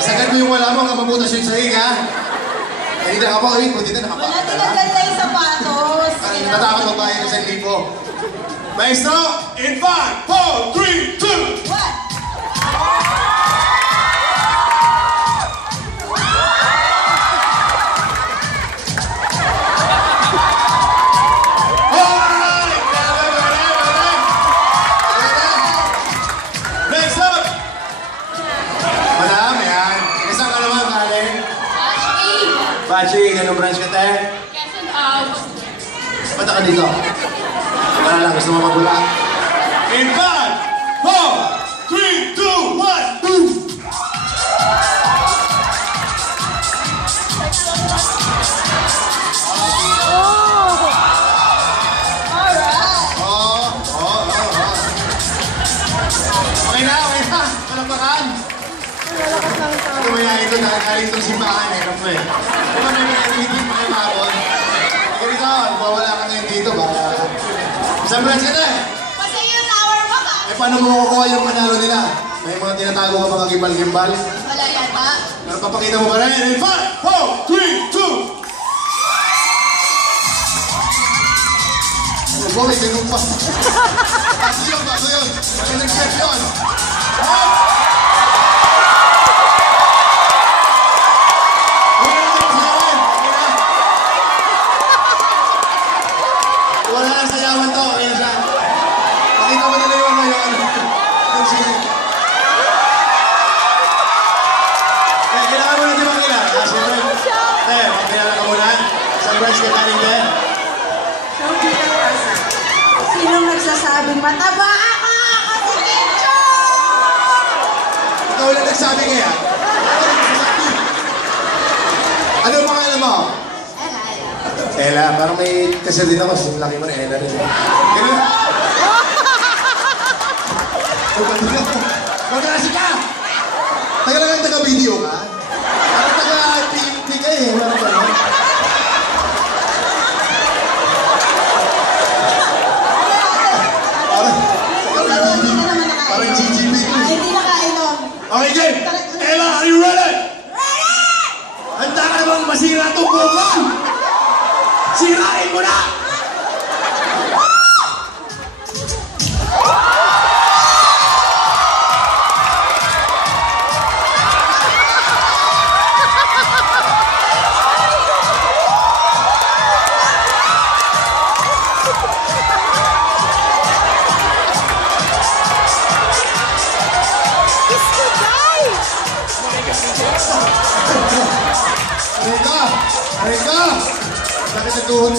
Sagad mo yung wala mo, kamabutas yung sahig, ha? Hindi na ka po, buti na nakapaka. Wala tinagdan na yung sapatos. Natakot mo tayo sa lipo. Maestro, in 5, 4, 3, 2, 1. Pachi, ganun branch ka, te? Quezon out. Punta ka dito. Para lang, gusto mo magula. In 5, 4, 3, 2, 1, boom! Okay na. Palapakan. Ito mo yan, ito dahil itong simbahan, hirap mo eh. Kung ano yung meeting mo kayo mahapon, ikaw, mawala ka ngayon dito, baka... Isang branch ka na eh! Kasi yung tower mo ka! Eh, paano mo kukuha yung panalo nila? May mga tinatago ka mga gimbal-gimbal? Wala yata. Pero papakita mo ba rin? In 5, 4, 3, 2! Oh, boy, tinong pa. Bago yun. Nag-step yun. Sinong nagsasabing mataba ako? Kasi Kincho! Ikaw lang nagsabi kaya? Ano ang pangalan mo? Ella. Parang may kasal din ako. Yung laki mo na Ella rin. Ganun? Magkasi ka! Tagal lang taga-video ka? Parang taga-PMP ka eh. Parang parang. Parang GGB. Hindi na kainom. Okay, Jay! Ella, are you ready? Ready! Handa ka namang masira itong buko! Sirain mo na! Rika! Rika! Bakit nagtuhod